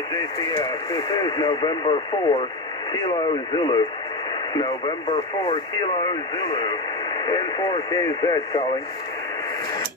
JCF. This is November 4, Kilo Zulu. November 4, Kilo Zulu. N4KZ calling.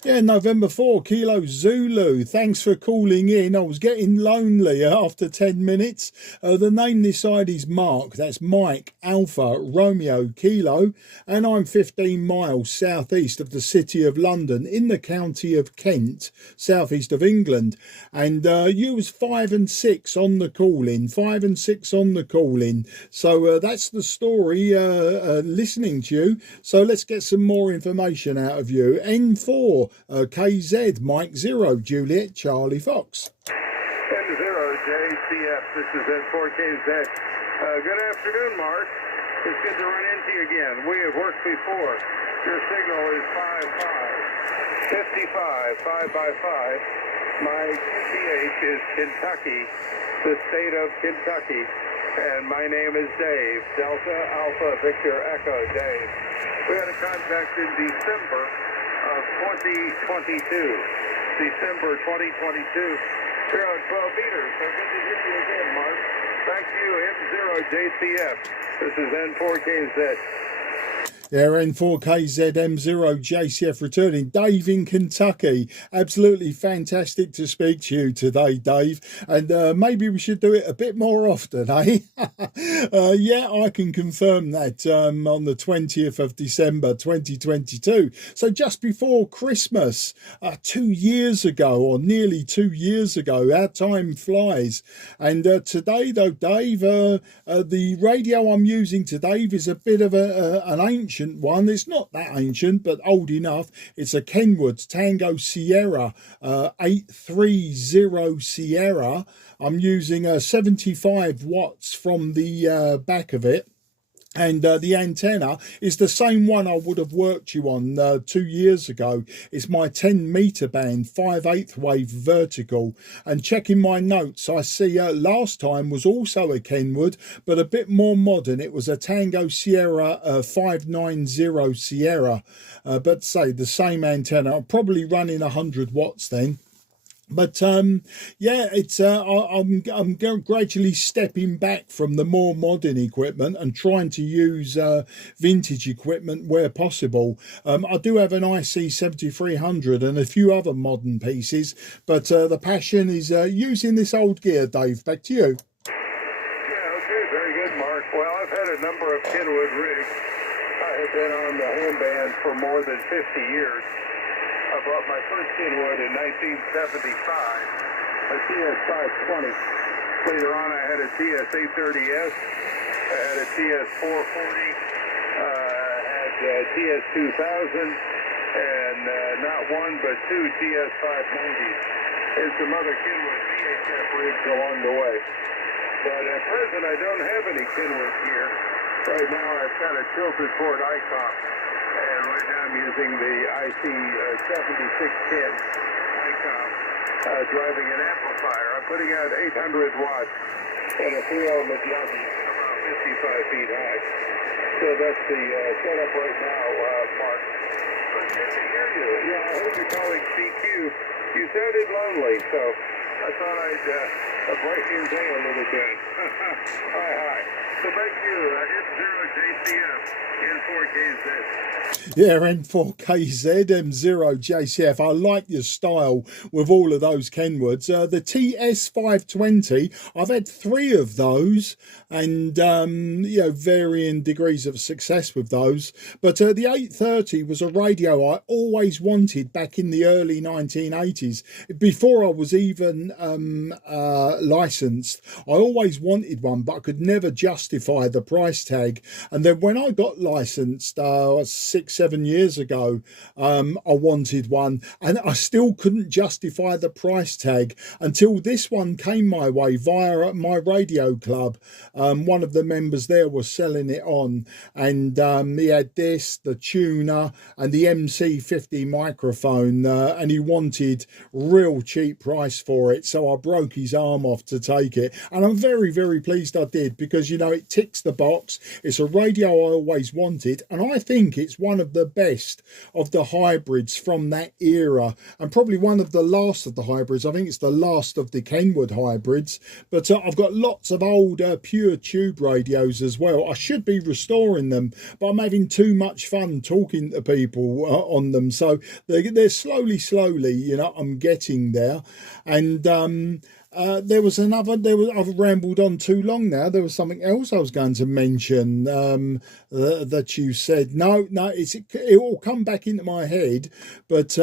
Yeah, November 4, Kilo Zulu. Thanks for calling in. I was getting lonely after 10 minutes. The name this side is Mark. That's Mike, Alpha, Romeo, Kilo. And I'm 15 miles southeast of the city of London in the county of Kent, southeast of England. And you was 5 and 6 on the call-in. 5 and 6 on the call-in. So that's the story, listening to you. So let's get some more information out of you. N4. KZ, Mike 0, Juliet, Charlie Fox. N0 JCF, this is N4KZ. Good afternoon, Mark. It's good to run into you again. We have worked before. Your signal is 55, 5 by 5. My QTH is Kentucky, the state of Kentucky. And my name is Dave, Delta Alpha Victor Echo Dave. We had a contact in December of 2022. December 2022. You're on 12 meters. So good to hear you again, Mark. Thank you, M0 JCF. This is N4KZ. Yeah, N4KZ M0 JCF returning. Dave in Kentucky. Absolutely fantastic to speak to you today, Dave. And maybe we should do it a bit more often, eh? Yeah, I can confirm that on the 20th of December 2022. So just before Christmas, 2 years ago, or nearly 2 years ago. Our time flies. And today, though, Dave, the radio I'm using today is a bit of an ancient one. It's not that ancient, but old enough. It's a Kenwood Tango Sierra 830 Sierra. I'm using 75 watts from the back of it. And the antenna is the same one I would have worked you on 2 years ago. It's my 10 meter band, 5/8 wave vertical. And checking my notes, I see last time was also a Kenwood, but a bit more modern. It was a Tango Sierra 590 Sierra. But say the same antenna. I'm probably running 100 watts then. But yeah, it's I'm gradually stepping back from the more modern equipment and trying to use vintage equipment where possible. I do have an IC 7300 and a few other modern pieces, but the passion is using this old gear. Dave, back to you. Yeah, okay, very good, Mark. Well, I've had a number of Kenwood rigs. I have been on the handband for more than 50 years. I bought my first Kenwood in 1975, a TS-520. Later on, I had a TS-830S, I had a TS-440, had TS-2000, and not one but two TS-590s, and some other Kenwood VHF rigs along the way. But at present, I don't have any Kenwood gear. Right now, I've got a tilted port ICOM. And right now I'm using the IC 7610 ICOM, driving an amplifier. I'm putting out 800 watts and a 3-element Yagi about 55 feet high. So that's the setup right now, Mark. But good to hear you. Yeah, I heard you calling CQ. You sounded lonely, so I thought I'd brighten your day a little bit. Hi. So back to you, M0 JCF, N4KZ. Yeah, N4KZ, M0 JCF. I like your style with all of those Kenwoods. The TS-520, I've had 3 of those, and you know, varying degrees of success with those. But the 830 was a radio I always wanted back in the early 1980s. Before I was even licensed, I always wanted one, but I could never justify the price tag. And then when I got licensed 6-7 years ago, I wanted one, and I still couldn't justify the price tag until this one came my way via my radio club. One of the members there was selling it on, and he had this, the tuner, and the MC50 microphone, and he wanted real cheap price for it. So I broke his arm off off to take it. And I'm very, very pleased I did, because, you know, it ticks the box. It's a radio I always wanted. And I think it's one of the best of the hybrids from that era, and probably one of the last of the hybrids. I think it's the last of the Kenwood hybrids. But I've got lots of old pure tube radios as well. I should be restoring them, but I'm having too much fun talking to people on them. So they're slowly, you know, I'm getting there. And there was another, I've rambled on too long now. There was something else I was going to mention that you said. No, it will come back into my head, but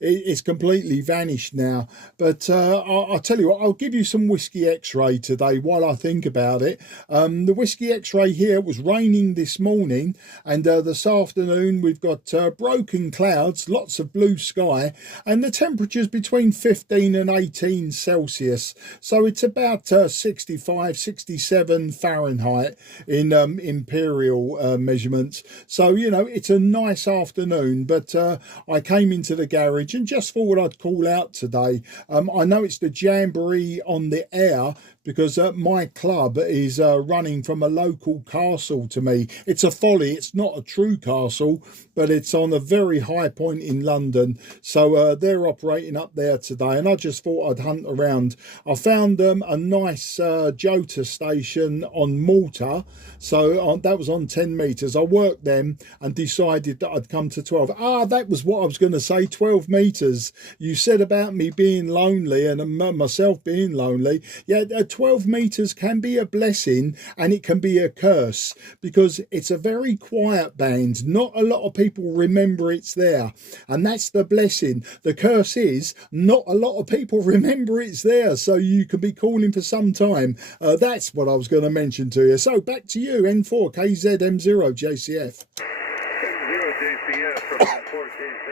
it's completely vanished now. But I'll tell you what, I'll give you some Whiskey X-ray today while I think about it. The Whiskey X-ray here, was raining this morning, and this afternoon we've got broken clouds, lots of blue sky, and the temperature's between 15 and 18 Celsius. So it's about 65, 67 Fahrenheit in imperial measurements. So, you know, it's a nice afternoon, but I came into the garage and just thought I'd call out today. I know it's the Jamboree on the air, because my club is running from a local castle to me. It's a folly, it's not a true castle, but it's on a very high point in London. So they're operating up there today, and I just thought I'd hunt around. I found a nice Jota station on Malta, so that was on 10 metres. I worked them and decided that I'd come to 12. That was what I was going to say, 12 metres. You said about me being lonely and myself being lonely. Yeah, 12 metres can be a blessing and it can be a curse, because it's a very quiet band. Not a lot of people remember it's there, and that's the blessing. The curse is not a lot of people remember it's there, so you can be calling for some time. That's what I was going to mention to you. So back to you, N4 KZM0 JCF. M0 JCF from N4 KZ.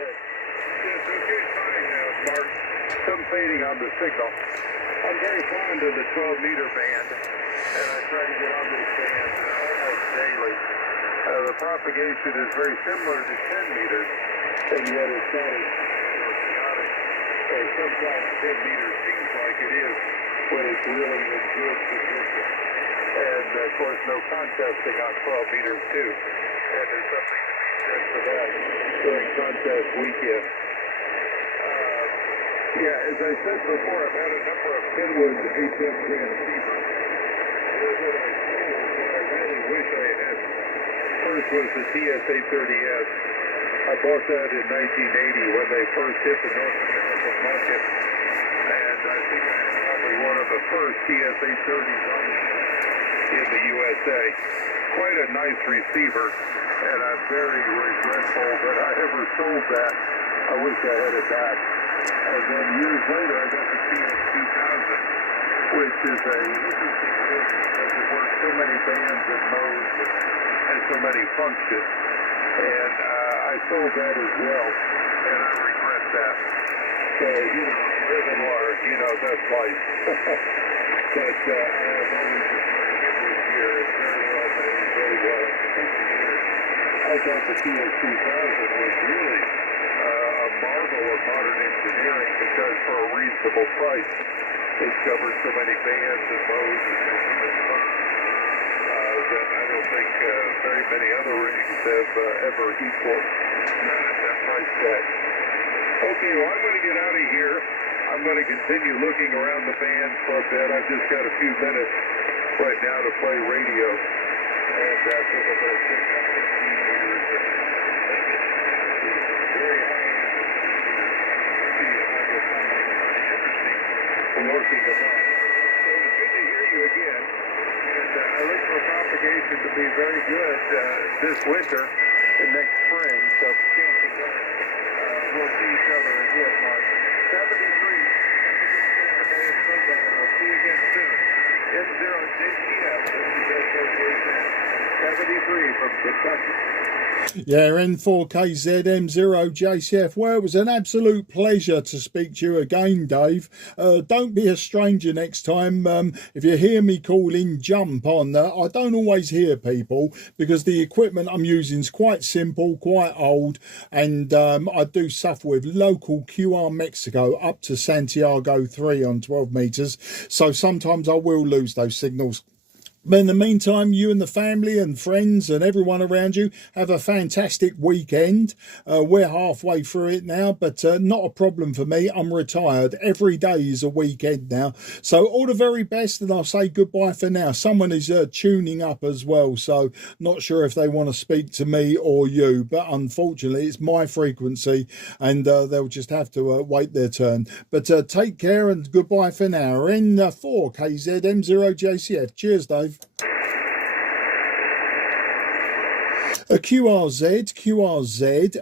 Yes, okay, fine now, Mark. Some fading on the signal. I'm very fond of the 12-meter band, and I try to get on this band almost daily. The propagation is very similar to 10 meters, and yet it's not as chaotic as sometimes 10 meters seems like it is when it's really in good position. And, of course, no contesting on 12 meters, too. And there's something to be said for that during contest weekend. Yeah, as I said before, I've had a number of Kenwood HM transceivers. Here's what I sold that I really wish I had. First was the TS-830S. I bought that in 1980 when they first hit the North American market. And I think I'm probably one of the first TS-830s in the USA. Quite a nice receiver, and I'm very regretful that I ever sold that. I wish I had it back. And then years later, I got the TS-2000, which is a interesting thing because it works so many bands and modes and so many functions. And I sold that as well, and I regret that. So, you know, live and learn, you know, that's life. But I have always been this year. It's very well made, very well engineered. I thought the TS-2000 was really a marvel of modern engineering, because for a reasonable price, it covers so many bands and modes and so many functions that I don't think very many other rigs have ever equaled, not at that price tag. Okay, well, I'm going to get out of here. I'm going to continue looking around the band for a bit. I've just got a few minutes right now to play radio, and I think I'm going to take up 15 meters and very high working about. So it's good to hear you again, and I look for propagation to be very good this winter and next spring, so chances are we'll see each other again, Mark. 73, and I'll see you again soon. M0 JCF, this is S4KZ. 73. 83 from Kentucky. Yeah, N4KZM0JCF. Well, it was an absolute pleasure to speak to you again, Dave. Don't be a stranger next time. If you hear me calling, jump on. I don't always hear people because the equipment I'm using is quite simple, quite old, and I do suffer with local QR Mexico up to Santiago 3 on 12 meters. So sometimes I will lose those signals. But in the meantime, you and the family and friends and everyone around you have a fantastic weekend. We're halfway through it now, but not a problem for me. I'm retired. Every day is a weekend now. So all the very best, and I'll say goodbye for now. Someone is tuning up as well, so not sure if they want to speak to me or you, but unfortunately it's my frequency and they'll just have to wait their turn. But take care and goodbye for now. N4KZM0JCF. Cheers, Dave. A QRZ,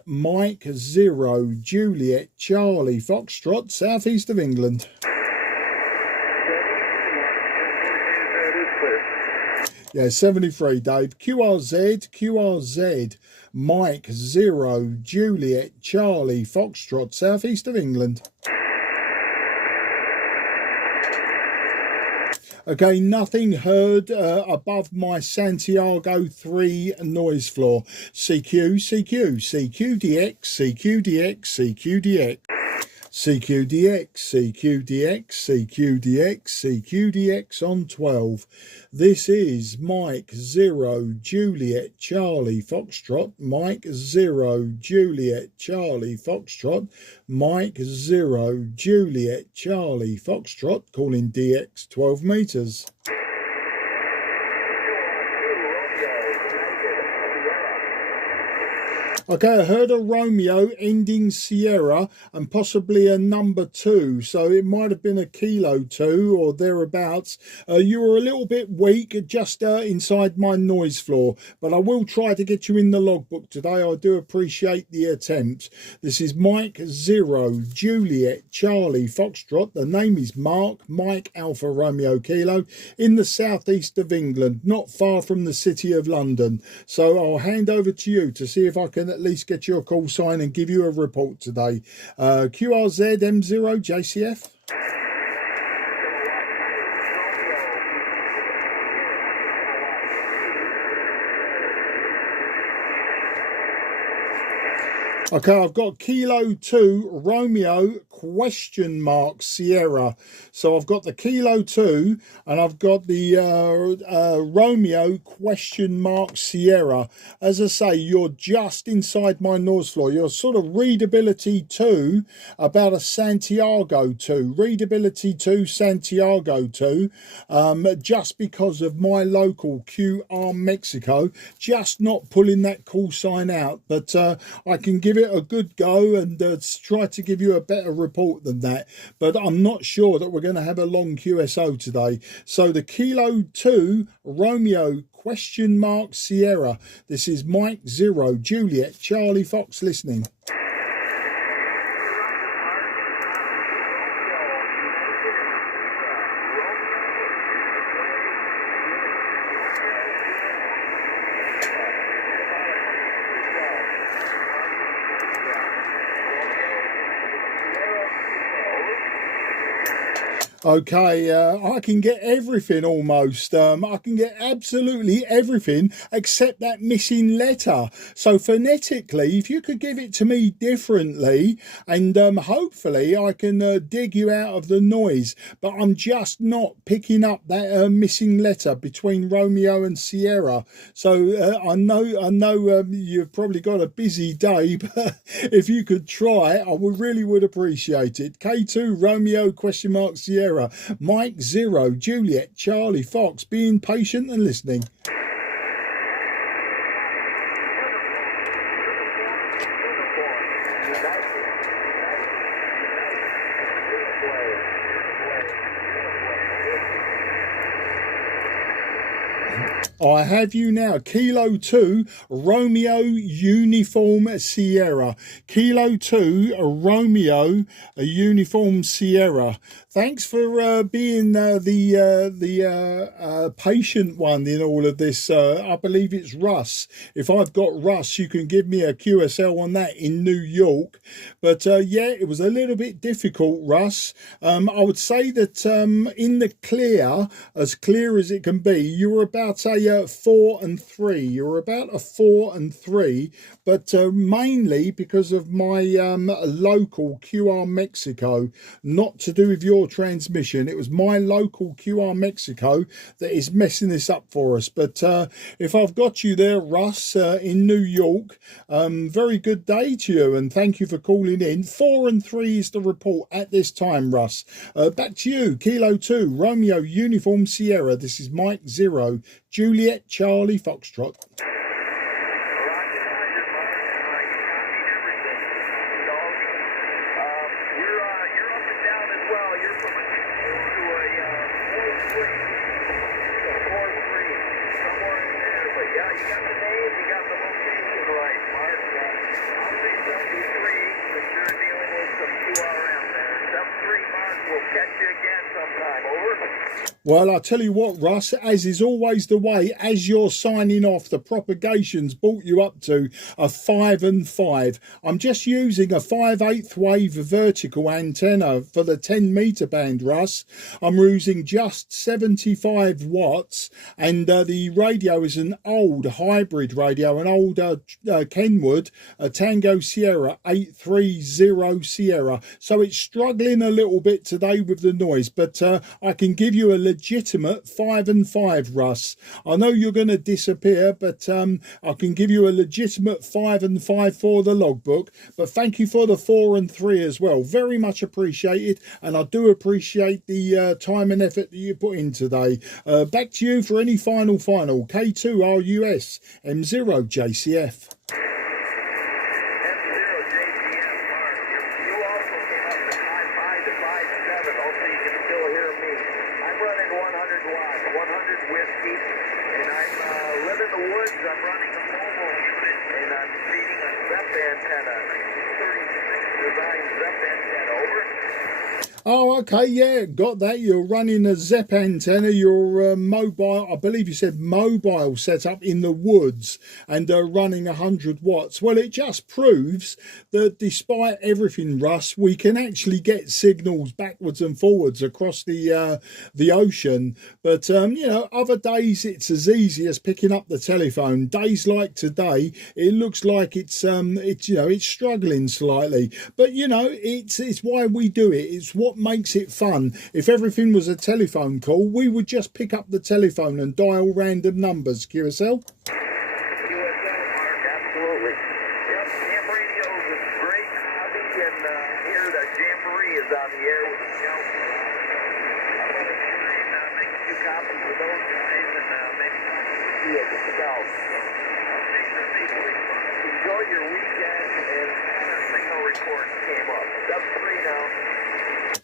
Mike 0, Juliet, Charlie, Foxtrot, southeast of England. Yeah, 73, Dave. QRZ, Mike 0, Juliet, Charlie, Foxtrot, southeast of England. Okay, nothing heard above my Santiago 3 noise floor. CQDX, CQDX on 12. This is Mike 0, Juliet, Charlie, Foxtrot, Mike 0, Juliet, Charlie, Foxtrot, Mike 0, Juliet, Charlie, Foxtrot, calling DX 12 meters. Okay, I heard a Romeo ending Sierra and possibly a number 2, so it might have been a kilo 2 or thereabouts. You were a little bit weak just inside my noise floor, but I will try to get you in the logbook today. I do appreciate the attempt. This is Mike 0, Juliet, Charlie, Foxtrot. The name is Mark, Mike Alpha Romeo Kilo, in the southeast of England, not far from the city of London. So I'll hand over to you to see if I can at least get your call sign and give you a report today. QRZ M0 JCF. Okay, I've got Kilo 2 Romeo question mark Sierra. So I've got the Kilo 2 and I've got the Romeo question mark Sierra. As I say, you're just inside my noise floor. You're sort of readability 2, about a Santiago 2. Readability 2, Santiago 2. Just because of my local QR Mexico, just not pulling that call sign out. But I can give it a good go and try to give you a better report than that, but I'm not sure that we're going to have a long QSO today. So the Kilo 2 Romeo question mark Sierra. This is Mike 0, Juliet, Charlie, Fox listening. Okay, I can get everything almost. I can get absolutely everything except that missing letter. So phonetically, if you could give it to me differently, and hopefully I can dig you out of the noise. But I'm just not picking up that missing letter between Romeo and Sierra. So I know you've probably got a busy day, but if you could try, I really would appreciate it. K2 Romeo question mark Sierra. Mike 0, Juliet, Charlie, Fox, being patient and listening. I have you now. Kilo 2, Romeo Uniform Sierra. Kilo 2, Romeo Uniform Sierra. Thanks for being the patient one in all of this. I believe it's Russ. If I've got Russ, you can give me a QSL on that in New York. But yeah, it was a little bit difficult, Russ. I would say that in the clear, as clear as it can be, you were about a 4 and 3. You're about a 4 and 3, but mainly because of my local QR Mexico, not to do with your transmission. It was my local QR Mexico that is messing this up for us. But if I've got you there, Russ, in New York, very good day to you, and thank you for calling in. 4 and 3 is the report at this time, Russ. Back to you. Kilo 2, Romeo Uniform Sierra. This is Mike 0, Juliet Charlie Foxtrot. Well, I'll tell you what, Russ, as is always the way, as you're signing off, the propagation's brought you up to a 5 and 5. I'm just using a 5/8 wave vertical antenna for the 10 meter band, Russ. I'm using just 75 watts, and the radio is an old hybrid radio, an old Kenwood, a Tango Sierra 830 Sierra. So it's struggling a little bit today with the noise, but I can give you a legitimate 5 and 5, Russ. I know you're going to disappear, but I can give you a legitimate 5 and 5 for the logbook. But thank you for the 4 and 3 as well. Very much appreciated, and I do appreciate the time and effort that you put in today. Back to you for any final. K2 RUS M0 JCF. Oh, okay, yeah, got that. You're running a ZEP antenna, your mobile, I believe you said mobile setup in the woods, and running 100 watts. Well, it just proves that despite everything, Russ, we can actually get signals backwards and forwards across the ocean. But, you know, other days it's as easy as picking up the telephone. Days like today, it looks like it's you know, it's struggling slightly. But, you know, it's why we do it. It's what makes it fun. If everything was a telephone call, we would just pick up the telephone and dial random numbers. QSL? Absolutely. Yep, ham radio is a great hobby, and here the jamboree is on the air with the scout. I'm going to try and make a few copies of those guys and maybe see at the scout. Enjoy your weekend, and signal reports came up. That's 3 now.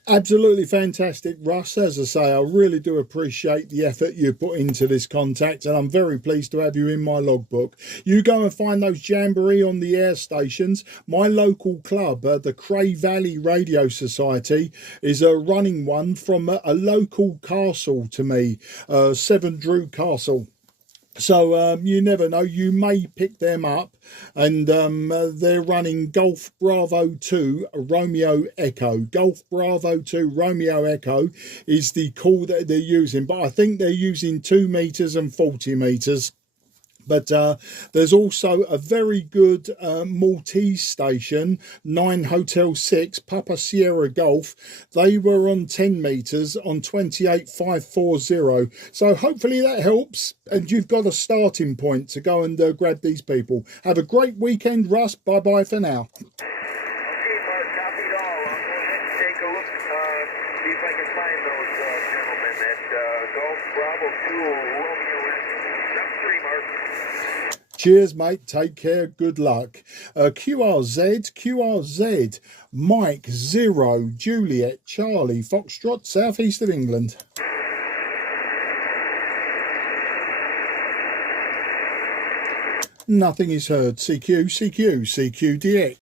Absolutely fantastic, Russ. As I say, I really do appreciate the effort you put into this contact, and I'm very pleased to have you in my logbook. You go and find those Jamboree on the air stations. My local club, the Cray Valley Radio Society, is running one from a local castle to me, Seven Drew Castle. So you never know, you may pick them up, and they're running Golf Bravo 2 Romeo Echo. Golf Bravo 2 Romeo Echo is the call that they're using, but I think they're using 2 meters and 40 meters. But there's also a very good Maltese station, 9 Hotel 6, Papa Sierra Golf. They were on 10 metres on 28540. So hopefully that helps, and you've got a starting point to go and grab these people. Have a great weekend, Russ. Bye-bye for now. Okay, Mark, copied all. I'm going to take a look, see if I can find those gentlemen at Golf Bravo 2 Romeo Echo. Step 3, Mark. Cheers, mate. Take care. Good luck. QRZ, Mike 0, Juliet, Charlie, Foxtrot, southeast of England. Nothing is heard. CQDX.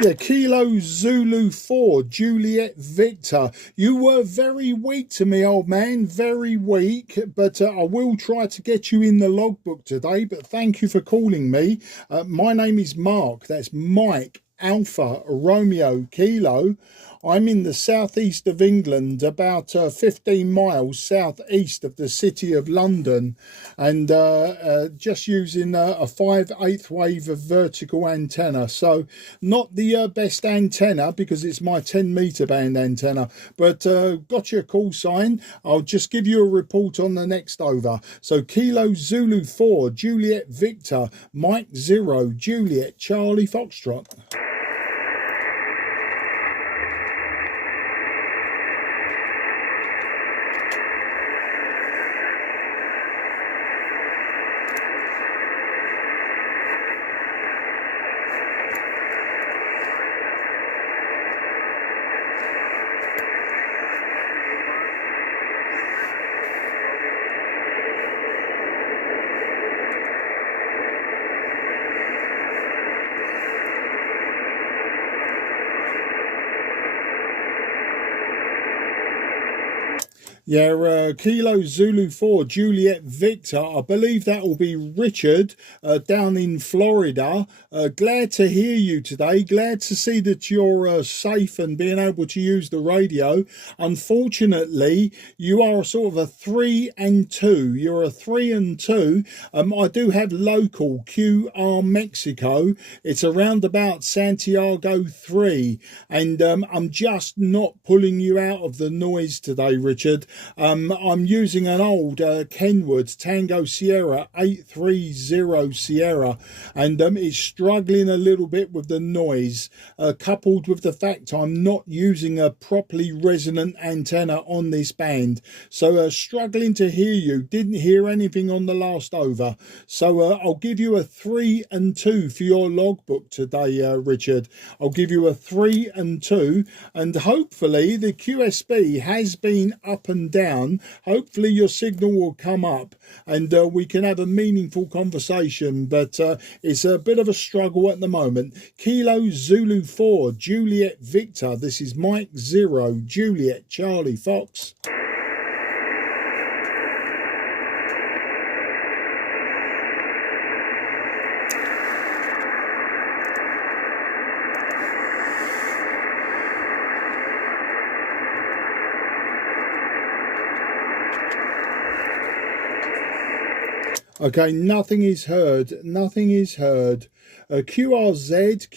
Yeah, Kilo Zulu 4, Juliet Victor. You were very weak to me, old man, very weak, but I will try to get you in the logbook today, but thank you for calling me. My name is Mark, that's Mike, Alpha, Romeo, Kilo. I'm in the southeast of England, about 15 miles southeast of the city of London, and just using a 5/8 wave of vertical antenna. So not the best antenna because it's my 10-meter band antenna, but got your call sign. I'll just give you a report on the next over. So Kilo Zulu 4, Juliet Victor, Mike 0, Juliet Charlie Foxtrot. Yeah, Kilo Zulu 4, Juliet Victor. I believe that will be Richard down in Florida. Glad to hear you today. Glad to see that you're safe and being able to use the radio. Unfortunately, you are sort of a 3 and 2. You're a 3 and 2. I do have local QR Mexico. It's around about Santiago 3. And I'm just not pulling you out of the noise today, Richard. I'm using an old Kenwood Tango Sierra 830 Sierra, and it's struggling a little bit with the noise, coupled with the fact I'm not using a properly resonant antenna on this band. So struggling to hear you. Didn't hear anything on the last over. So I'll give you a 3 and 2 for your logbook today, Richard. I'll give you a 3 and 2, and hopefully the QSB has been up and down. Hopefully your signal will come up and we can have a meaningful conversation, but it's a bit of a struggle at the moment. Kilo Zulu 4, Juliet Victor. This is Mike 0, Juliet Charlie Fox. Okay, nothing is heard. Nothing is heard. QRZ,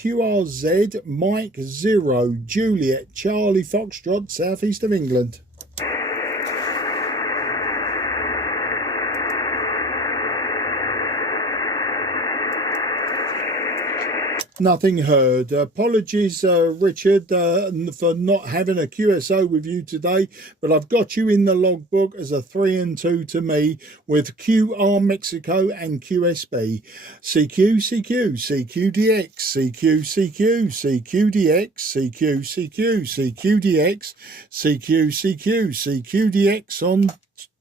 Mike 0, Juliet Charlie Foxtrot, southeast of England. Nothing heard. Apologies, Richard, for not having a QSO with you today, but I've got you in the logbook as a 3 and 2 to me with QR Mexico and QSB. CQDX, CQDX on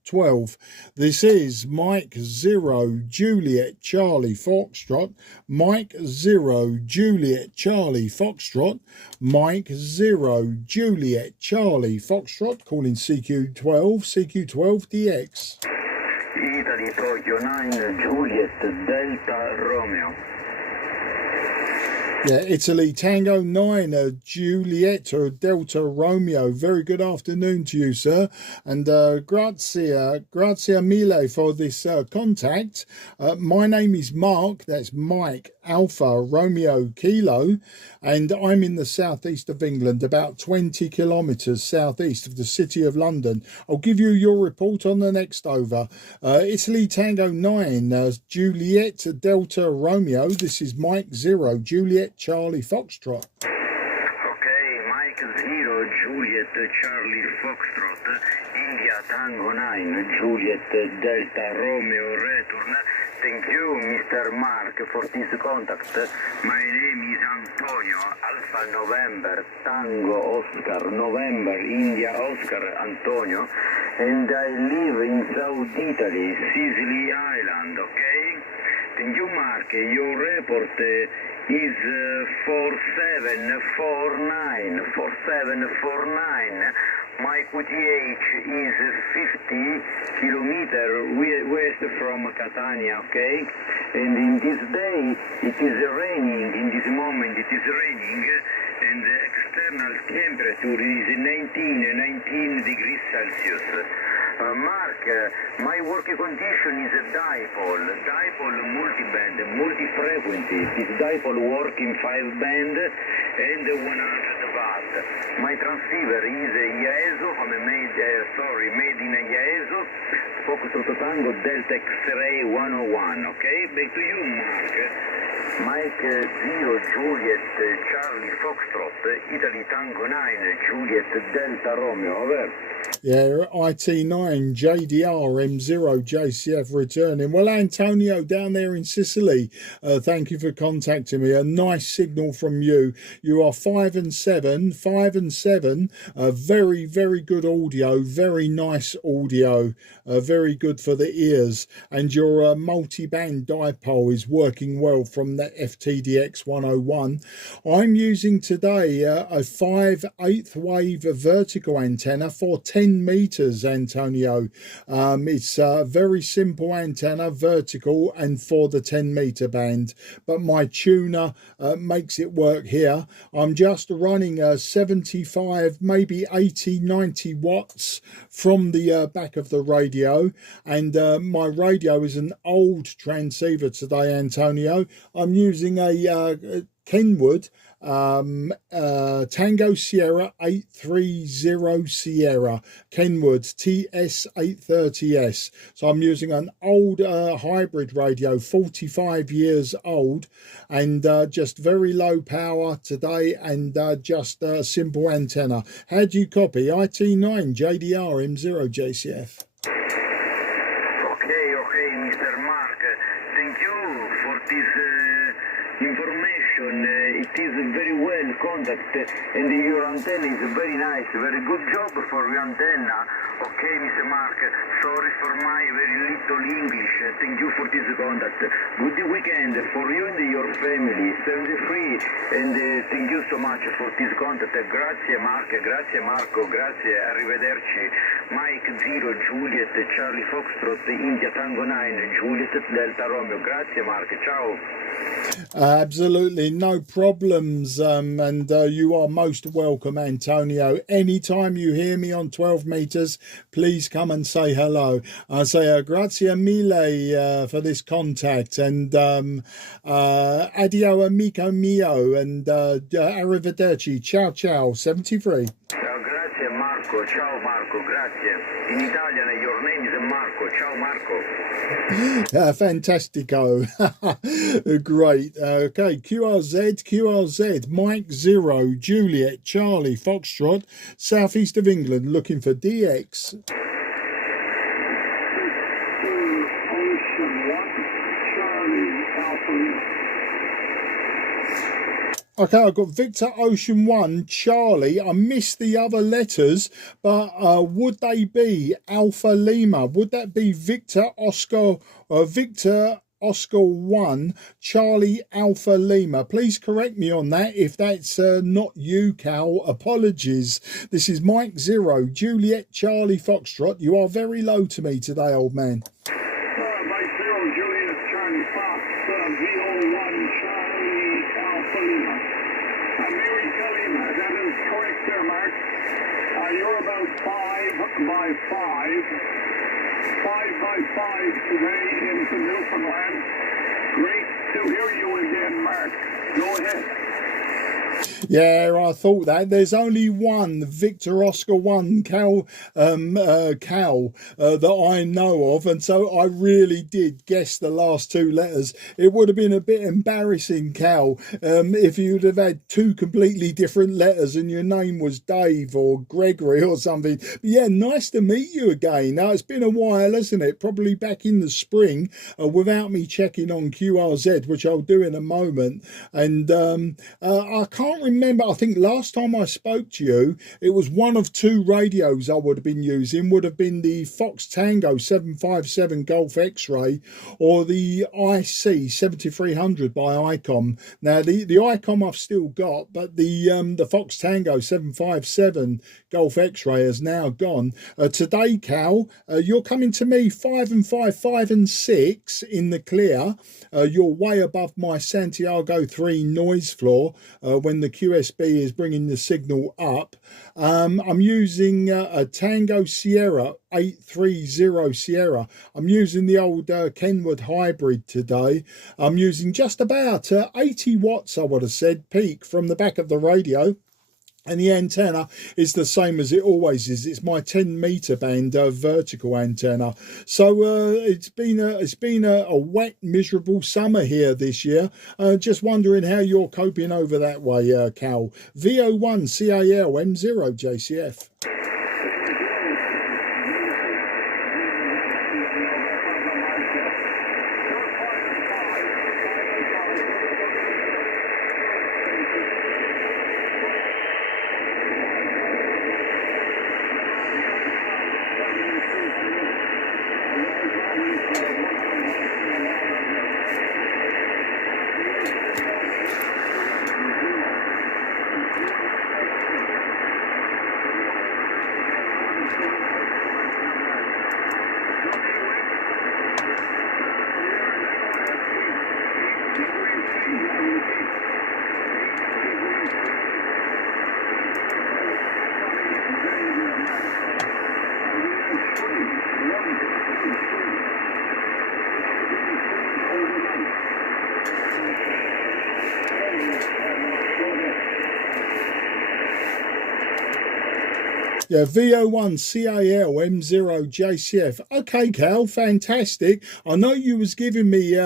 12. This is Mike 0, Juliet Charlie Foxtrot, Mike 0, Juliet Charlie Foxtrot, Mike 0, Juliet Charlie Foxtrot, calling CQ12DX. Italy Tokyo 9, Juliet Delta Romeo. Yeah, Italy Tango 9, Juliet or Delta Romeo. Very good afternoon to you, sir. And grazie mille for this contact. My name is Mark, that's Mike Alpha Romeo Kilo, and I'm in the southeast of England, about 20 kilometres southeast of the city of London. I'll give you your report on the next over. Italy Tango 9, Juliet Delta Romeo. This is Mike 0, Juliet Charlie Foxtrot. Okay, Mike 0, Juliet Charlie Foxtrot, India Tango 9, Juliet Delta Romeo Return, Thank you, Mr. Mark, for this contact. My name is Antonio, Alpha November, Tango Oscar, November, India Oscar, Antonio, and I live in South Italy, Sicily Island, okay? Thank you, Mark. Your report is 4749, 4749. My QTH is 50 kilometers west from Catania, okay? And in this day, it is raining. In this moment, it is raining, and the external temperature is 19 degrees Celsius. Mark, my working condition is a dipole multiband, multi-frequency. This dipole works in 5 band and 100 watt. My transceiver is IESO, made in IESO, Focus Auto Tango Delta X-Ray 101, okay? Back to you, Mark. Mike 0 Juliet Charlie Foxtrot, Italy Tango 9 Juliet Delta Romeo, over. Yeah, IT9 JDR M0 JCF returning. Well, Antonio down there in Sicily, thank you for contacting me. A nice signal from you. You are 5 and 7, very, very good audio, very nice audio, very good for the ears. And your multi-band dipole is working well from the FTDX 101. I'm using today a 5/8 wave vertical antenna for 10 meters, Antonio. It's a very simple antenna, vertical, and for the 10-meter band, but my tuner makes it work here. I'm just running a 75, maybe 80, 90 watts from the back of the radio, and my radio is an old transceiver today, Antonio. I'm using a Kenwood Tango Sierra 830 Sierra, Kenwood TS-830S. So I'm using an old hybrid radio, 45 years old, and just very low power today, and just a simple antenna. How do you copy? IT9 JDR M0 JCF. Okay, Mr. Mark. Thank you for this information. It is very well contact, and your antenna is very nice. Very good job for your antenna. Okay, Mr. Mark. Sorry for my very little English. Thank you for this contact. Good weekend for you and your family. Stay free, and thank you so much for this contact. Grazie Mark, grazie Marco, grazie, arrivederci. Mike 0 Juliet Charlie Foxtrot India Tango 9 Juliet Delta Romeo. Grazie Mark, ciao. Absolutely no problems, and you are most welcome, Antonio. Anytime you hear me on 12 meters, please come and say hello. I say grazie mille for this contact, and addio amico mio, and arrivederci, ciao ciao, 73. Ciao, grazie Marco, ciao Marco, grazie. In Italian your name is Marco, ciao Marco. Fantastico. Great. Okay, QRZ, Mike 0 Juliet Charlie Foxtrot, southeast of England, looking for DX. Okay, I've got Victor Ocean 1 Charlie. I missed the other letters, but would they be Alpha Lima? Would that be Victor Oscar 1 Charlie Alpha Lima? Please correct me on that if that's not you, Cal. Apologies. This is Mike 0 Juliet Charlie Foxtrot. You are very low to me today, old man. Mike 0 Juliet Charlie Fox, VO1 Charlie Alpha Lima. America Lima, that is correct there, Mark. You're about 5 by 5 today into Newfoundland. Great to hear you again, Mark. Go ahead. Yeah, I thought that. There's only one Victor Oscar 1 Cal that I know of, and so I really did guess the last two letters. It would have been a bit embarrassing, Cal, if you'd have had two completely different letters and your name was Dave or Gregory or something. But yeah, nice to meet you again. Now, it's been a while, hasn't it? Probably back in the spring, without me checking on QRZ, which I'll do in a moment. And I can't remember. I think last time I spoke to you, it was one of two radios I would have been using. Would have been the Fox Tango 757 Golf X-Ray or the IC 7300 by ICOM. Now the ICOM I've still got, but the Fox Tango 757 Golf X-Ray has now gone. Today, Cal, you're coming to me 5 and 5, 5 and 6 in the clear. You're way above my Santiago 3 noise floor when the QSB is bringing the signal up. I'm using a Tango Sierra 830 Sierra. I'm using the old Kenwood hybrid today. I'm using just about 80 watts, I would have said, peak from the back of the radio. And the antenna is the same as it always is. It's my 10-meter band vertical antenna. So it's been a wet, miserable summer here this year. Just wondering how you're coping over that way, Cal. VO1 CAL M0 JCF. Yeah, VO1 CAL M0 JCF. Okay, Cal, fantastic. I know you was giving me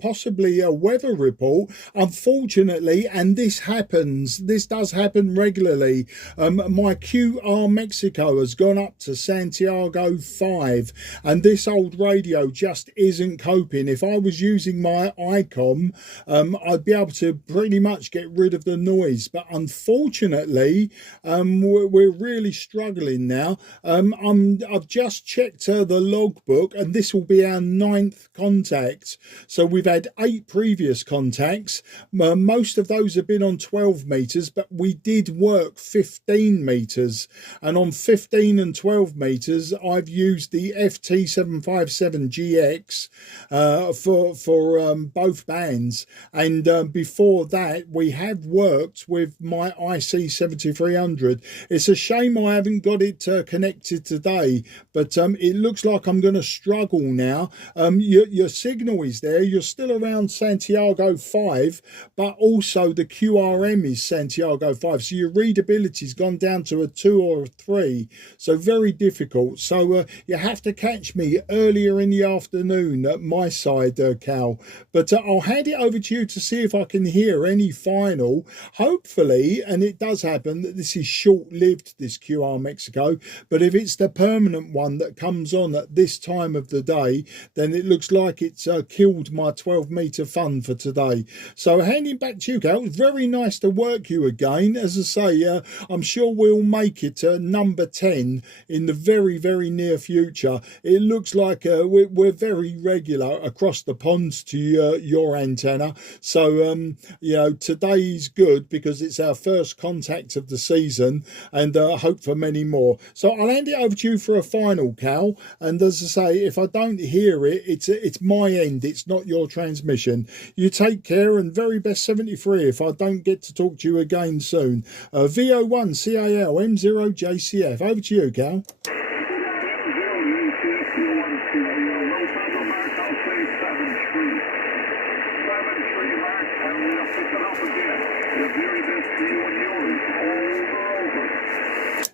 possibly a weather report. Unfortunately, and this does happen regularly, my QR Mexico has gone up to Santiago 5, and this old radio just isn't coping. If I was using my ICOM, I'd be able to pretty much get rid of the noise, but unfortunately, we're really struggling now. I've just checked the logbook, and this will be our 9th contact. So we've had 8 previous contacts. Most of those have been on 12 meters, but we did work 15 meters. And on 15 and 12 meters, I've used the FT757GX for both bands. And before that, we have worked with my IC 7300. It's a shame I haven't got it connected today, but it looks like I'm going to struggle now. Your signal is there. You're still around Santiago 5, but also the QRM is Santiago 5. So your readability's gone down to a 2 or a 3. So very difficult. So you have to catch me earlier in the afternoon at my side, Cal. But I'll hand it over to you to see if I can hear any final. Hopefully, and it does happen, that this is short-lived, this QR Mexico, but if it's the permanent one that comes on at this time of the day, then it looks like it's killed my 12-meter fun for today. So handing back to you, Cal. It was very nice to work you again. As I say, I'm sure we'll make it number 10 in the very, very near future. It looks like we're very regular across the pond to your antenna. So, today's good because it's our first contact of the season, and I hope for many more. So I'll hand it over to you for a final, Cal. And as I say, if I don't hear it, it's my end. It's not your transmission. You take care, and very best 73 if I don't get to talk to you again soon. VO1 CAL M0 JCF. Over to you, Cal. Mark, and we'll pick it up again. The very best to you when you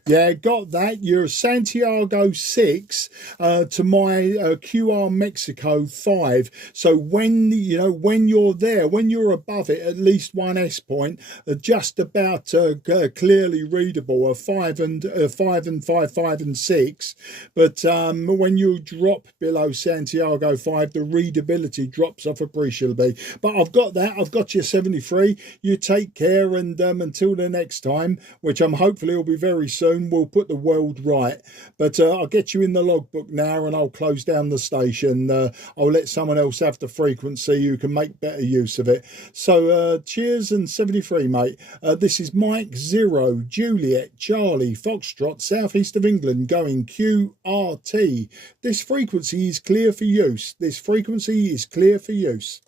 Yeah, got that. You're Santiago 6 to my QR Mexico 5. So when when you're there, when you're above it, at least one S point, just about clearly readable, a 5 and 5 and 6. But when you drop below Santiago 5, the readability drops off appreciably. But I've got that. I've got your 73. You take care, and until the next time, which I'm hopefully will be very soon, we'll put the world right. But I'll get you in the logbook now, and I'll close down the station. I'll let someone else have the frequency who can make better use of it. So cheers and 73, mate. This is Mike 0 Juliet Charlie Foxtrot, southeast of England, going QRT. This frequency is clear for use. This frequency is clear for use.